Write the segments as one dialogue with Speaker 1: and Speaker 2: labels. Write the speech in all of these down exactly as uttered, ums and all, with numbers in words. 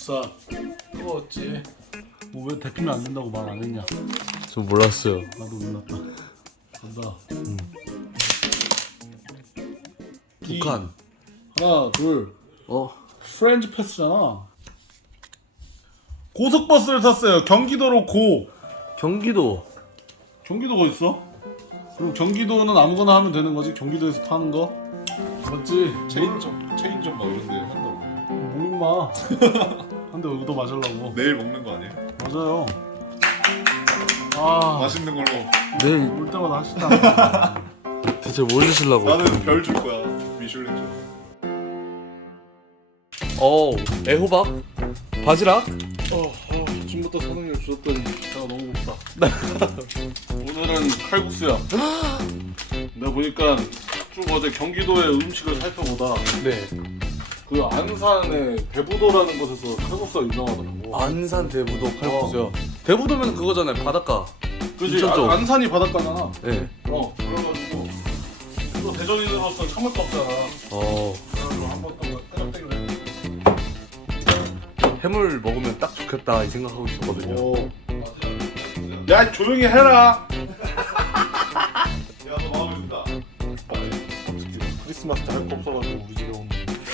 Speaker 1: 굿사 뜨거웠지. 뭐 왜 데피면 안 된다고 말 안 했냐?
Speaker 2: 저 몰랐어요.
Speaker 1: 나도 몰랐다. 간다.
Speaker 2: 음.
Speaker 1: 이.
Speaker 2: 두 칸.
Speaker 1: 하나 둘.
Speaker 2: 어.
Speaker 1: 프렌즈 패스잖아. 고속버스를 탔어요. 경기도로 고.
Speaker 2: 경기도.
Speaker 1: 경기도가 있어? 그럼 경기도는 아무거나 하면 되는 거지? 경기도에서 타는 거? 맞지?
Speaker 3: 체인점 체인점 막 이런 데 한다고.
Speaker 1: 뭐 임마. 한 대 얻어 맞으려고.
Speaker 3: 내일 먹는 거 아니에요?
Speaker 1: 맞아요. 아
Speaker 3: 맛있는 걸로.
Speaker 2: 내일
Speaker 1: 올 때마다 하시다.
Speaker 2: 대체 뭘 드시려고?
Speaker 3: 나는 별 줄 거야. 미슐랭 줘.
Speaker 2: 어, 애호박, 바지락.
Speaker 1: 어, 어, 아침부터 사랑을 주셨더니 제가 너무 고프다. 오늘은 칼국수야. 내가 보니까 쭉 어제 경기도의 음식을 살펴보다
Speaker 2: 네.
Speaker 1: 그 안산의 대부도라는 곳에서 칼국수가 유명하더라고.
Speaker 2: 안산 대부도 칼국수요. 대부도면 그거잖아요. 바닷가.
Speaker 1: 그지?
Speaker 2: 인천 쪽.
Speaker 1: 아, 안산이 바닷가잖아.
Speaker 2: 네.
Speaker 1: 어, 그래가지고 또 대전인으로서 참을 거 없잖아.
Speaker 2: 어.
Speaker 1: 그래서 한번 또 끄적대기로 해.
Speaker 2: 해물 먹으면 딱 좋겠다 이 생각하고 있었거든요.
Speaker 1: 오. 야 조용히 해라.
Speaker 3: 야, 너 마음에 든다.
Speaker 1: 크리스마스 때 할 거 없어가지고 우리 집에 오는.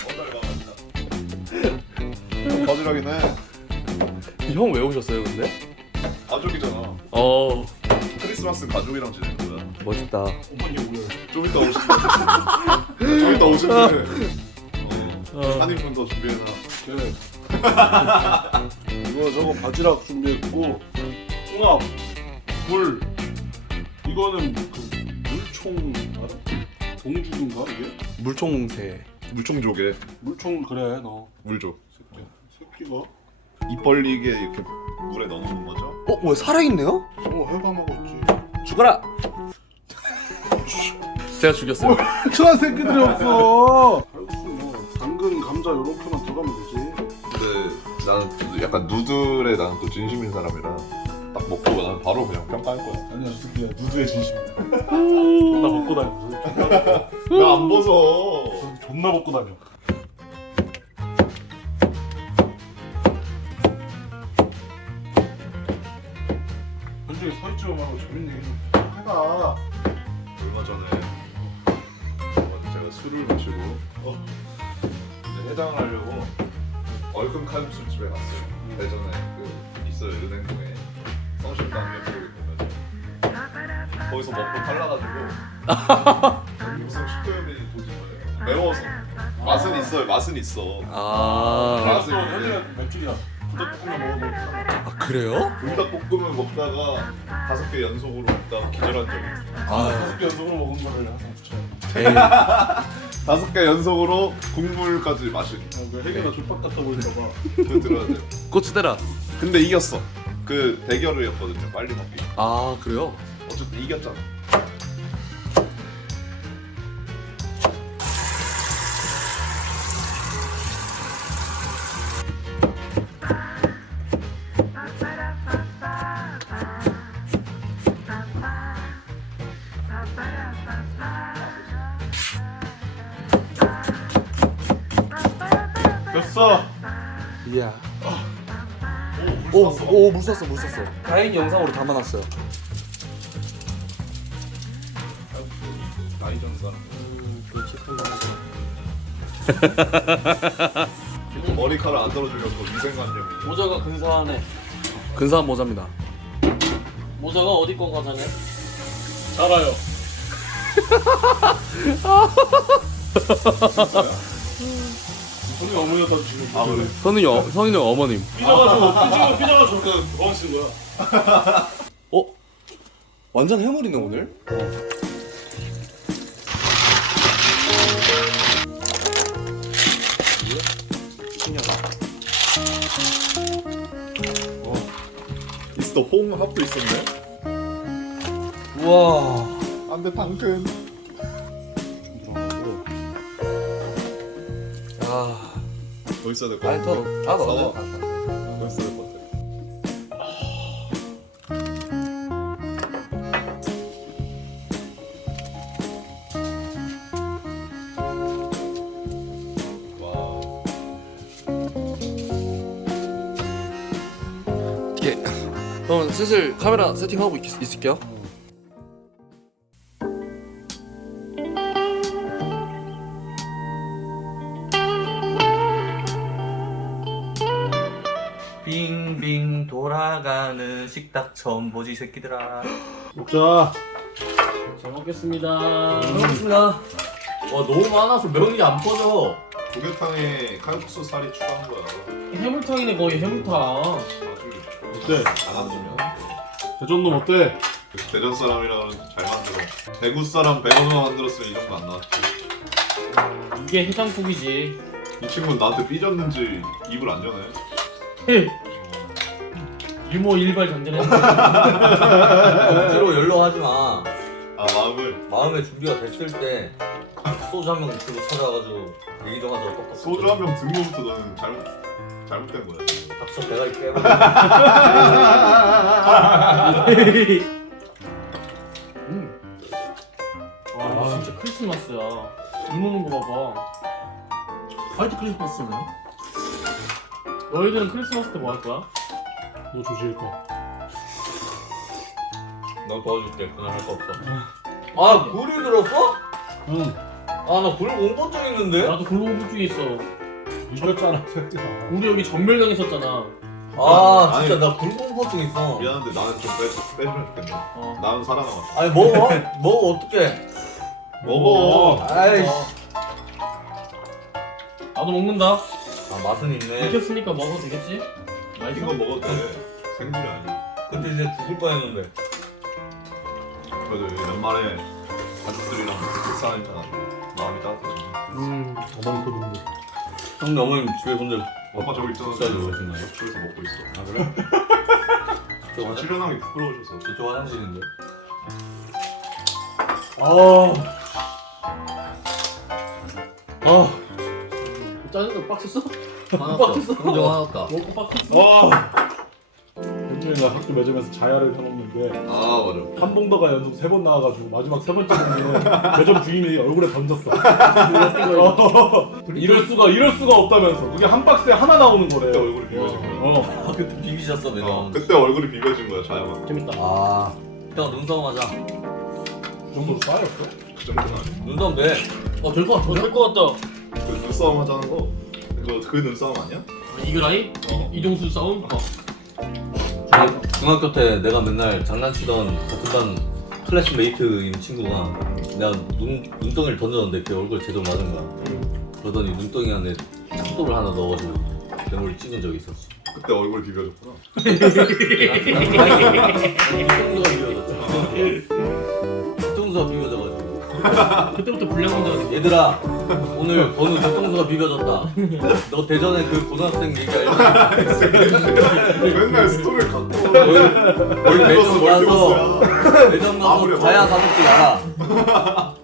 Speaker 3: 바지락이네.
Speaker 2: 형 왜 오셨어요, 근데?
Speaker 3: 가족이잖아.
Speaker 2: 어,
Speaker 3: 크리스마스는 가족이랑 지내는 거야.
Speaker 2: 멋있다.
Speaker 1: 어머니 오늘.
Speaker 3: 좀 이따 오신다. 좀 이따 오신대. 어.
Speaker 2: 어.
Speaker 3: 한 인분 더 준비해놔.
Speaker 1: 그래. 이거 저거 바지락 준비했고 홍합, 굴. 이거는 그 물총 알아? 동죽인가 이게?
Speaker 2: 물총새.
Speaker 3: 물총조개.
Speaker 1: 물총 그래 너.
Speaker 3: 물조.
Speaker 1: 새끼. 새끼가.
Speaker 3: 입 벌리게 이렇게 물에 넣어놓는 거죠.
Speaker 2: 어, 왜 살아있네요?
Speaker 1: 어 해가 먹었지.
Speaker 2: 죽어라. 제가 죽였어요.
Speaker 1: 천한 새끼들이 없어. 칼국수 뭐 당근, 감자 요렇게만 들어가면 되지.
Speaker 3: 근데 나는 또 약간 누들에 나는 또 진심인 사람이라 딱 먹고 나는 바로 그냥 평가할 거야.
Speaker 1: 아니야 저 새끼야 누드의 진심이야. 존나 먹고 다녀.
Speaker 3: 왜 안 벗어?
Speaker 1: 존나 먹고 다녀. 현중에 서있지만 말고 재밌는 얘기 좀 해봐.
Speaker 3: 얼마 전에 어, 제가 술을 마시고 어, 이제 해장을 하려고 얼큰 칼국수 집에 갔어요. 예전에 그 있어요 은행동에 성심당 옆쪽에 보면 거기서 먹고 탈라가지고 무슨 식도염이 도진 거예요. 매워서 맛은 있어요. 맛은 있어.
Speaker 2: 아,
Speaker 3: 맛은
Speaker 1: 또
Speaker 3: 있는데
Speaker 1: 현중이 맥주야. 부닭볶음면 먹어도
Speaker 2: 아 그래요?
Speaker 3: 불닭볶음면 먹다가 다섯 개 연속으로 먹다가 기절한 적이 있어요.
Speaker 2: 아,
Speaker 1: 다섯 개 연속으로 먹은 거를 항상 추천해.
Speaker 2: 에이.
Speaker 3: 다섯 개 연속으로 국물까지 마신.
Speaker 1: 그 해결아 족박 같아 보일까봐.
Speaker 3: 그거 들어야 돼요.
Speaker 2: 고추 대라.
Speaker 3: 근데 이겼어. 그 대결이었거든요. 빨리 먹기.
Speaker 2: 아 그래요?
Speaker 3: 어쨌든 이겼잖아.
Speaker 1: 됐어.
Speaker 2: 이야.
Speaker 3: 오,
Speaker 2: 오, 오, 물 쐈어, 물 쐈어. 다행히 영상으로 담아놨어요.
Speaker 3: 나이 전 사람. 머리카락 안 떨어지려고 위생관념이.
Speaker 4: 모자가 근사하네.
Speaker 2: 근사한 모자입니다.
Speaker 4: 모자가 어디 건 과자네?
Speaker 1: 잘 알아요. 우리 어머니가 다 지금
Speaker 3: 아 그래?
Speaker 2: 선우이 어, 선우이 형 어머님.
Speaker 1: 삐져가 저 삐져가 삐져가 저렇게 도망 치는 거야.
Speaker 2: 어? 완전 해물이네 오늘.
Speaker 3: 신기하다. 어. 있어 홍합도 있었네.
Speaker 2: 우와.
Speaker 3: 안돼 당근.
Speaker 2: 아.
Speaker 3: 더 있어야 될 것
Speaker 2: 아니
Speaker 3: 같아.
Speaker 2: 더, 다 넣어.
Speaker 3: 사와. 더 있어야 될 것 같아. 와.
Speaker 2: 오케이. 그럼 슬슬 카메라 세팅하고 있, 있을게요.
Speaker 5: 빙빙 돌아가는 식탁 처음 보지 새끼들아.
Speaker 1: 먹자.
Speaker 4: 잘 먹겠습니다.
Speaker 5: 반갑습니다. 와 너무 많아서 면이 안 퍼져.
Speaker 3: 조개탕에 칼국수 살이 추가한 거야.
Speaker 4: 해물탕이네 거의 해물탕.
Speaker 3: 아주
Speaker 1: 어때?
Speaker 3: 잘하는 면.
Speaker 1: 대전놈 어때?
Speaker 3: 대전 사람이라면 잘 만들어. 대구 사람 백원만 만들었으면 이 정도 안 나왔지.
Speaker 4: 이게 해장국이지.
Speaker 3: 이 친구는 나한테 삐졌는지 입을 안 전해.
Speaker 4: 유머 일발 전전했는데.
Speaker 5: 억지로 연락하지 마.
Speaker 3: 아 마음을
Speaker 5: 마음의 준비가 됐을 때 소주 한 병 들고 찾아와가지고 얘기 좀 하자고 똑똑.
Speaker 3: 소주 한 병 든 거부터 너는 잘못 잘못된 거야.
Speaker 5: 닥쳐 대가리 깨고.
Speaker 4: 아 진짜 크리스마스야. 물 먹는 거 봐봐. 화이트 크리스마스네. 너희들은 크리스마스 때 뭐 할 거야?
Speaker 1: 너 조질 거.
Speaker 5: 너 도와줄게. 그날 할 거 없어. 아 굴이 들었어?
Speaker 1: 응.
Speaker 5: 아나 굴 공포증 있는데?
Speaker 4: 나도 굴공부증 있어.
Speaker 1: 이겼잖아 새끼야.
Speaker 4: 우리 여기 전멸당했었잖아.
Speaker 5: 아
Speaker 3: 아니,
Speaker 5: 진짜 나 굴 공포증 있어.
Speaker 3: 미안한데 나는 좀 빼, 빼주면 좋겠네.
Speaker 4: 어.
Speaker 3: 나는 살아남았어.
Speaker 5: 아니 먹어. 먹어 어떡해.
Speaker 3: 먹어.
Speaker 5: 아이씨.
Speaker 4: 나도 먹는다.
Speaker 5: 아 맛은 있네.
Speaker 4: 익혔으니까 먹어도 되겠지?
Speaker 3: 익힌
Speaker 4: 맛있어?
Speaker 3: 거 먹어도 돼. 생굴이 아니야.
Speaker 5: 근데 이제 죽을 뻔했는데.
Speaker 3: 그래도 연말에 가족들이랑 식사하니까 마음이 따뜻해져.
Speaker 1: 음. 어머니 또 눈물.
Speaker 5: 형님 어머님 집에 혼자
Speaker 3: 엄마 저기 있잖아.
Speaker 5: 식사하러 오셨나요?
Speaker 3: 저기서 먹고 있어.
Speaker 5: 아 그래? 저
Speaker 3: 지금
Speaker 5: 화장
Speaker 3: 출연하기 부끄러우셔서.
Speaker 5: 저쪽 화장실인데.
Speaker 1: 아.
Speaker 4: 아. 짜증나 빡쳤어?
Speaker 5: 화났어. 혼자 화났다.
Speaker 4: 먹고 빡쳤어?
Speaker 1: 와. 현준이가 학교 매점에서 자야를 펴놓는데
Speaker 3: 아 맞아.
Speaker 1: 한봉더가 연속 세 번 나와가지고 마지막 세 번째는 매점 주인이 얼굴에 던졌어. 이럴 수가 이럴 수가 없다면서 그게 한 박스에 하나 나오는 거래.
Speaker 3: 그때 얼굴이 비벼진 거야.
Speaker 1: 어.
Speaker 5: 아 그때 비비셨어 매점.
Speaker 3: 어, 그때 얼굴이 비벼진 거야 자야만.
Speaker 4: 재밌다.
Speaker 5: 아. 이따가 눈싸움 하자.
Speaker 1: 그 정도로 쌓였어?
Speaker 3: 그 정도는 아니야.
Speaker 5: 눈싸움 돼.
Speaker 4: 어, 될 것 같아. 될 것 같다.
Speaker 3: 그 눈싸움 하자는 거. 그거 그 눈싸움 아니야?
Speaker 4: 아, 이그라이?
Speaker 3: 어.
Speaker 4: 이동수 싸움? 어.
Speaker 5: 중- 중학교 때 내가 맨날 장난치던 같은 반 클래스메이트인 친구가 내가 눈, 눈덩이를 던졌는데 걔 얼굴 제대로 맞은 거야. 그러더니 눈덩이 안에 촛돌을 하나 넣어가지고 내 머리 찍은 적이 있었어.
Speaker 3: 그때 얼굴 비벼졌구나.
Speaker 5: 뒤통수가 비벼졌죠. 뒤통수가 비벼져가지고
Speaker 4: 그때부터 불량한다.
Speaker 5: 얘들아 오늘 번우 뒤통수가 비벼졌다. 너 대전에 그 고등학생 얘기 알지?
Speaker 3: 맨날 스토리를 갖고
Speaker 5: 우리 매점
Speaker 3: 멀티버스야.
Speaker 5: 가서 매점
Speaker 3: 아무리
Speaker 5: 가서 자야 사 먹지 마라.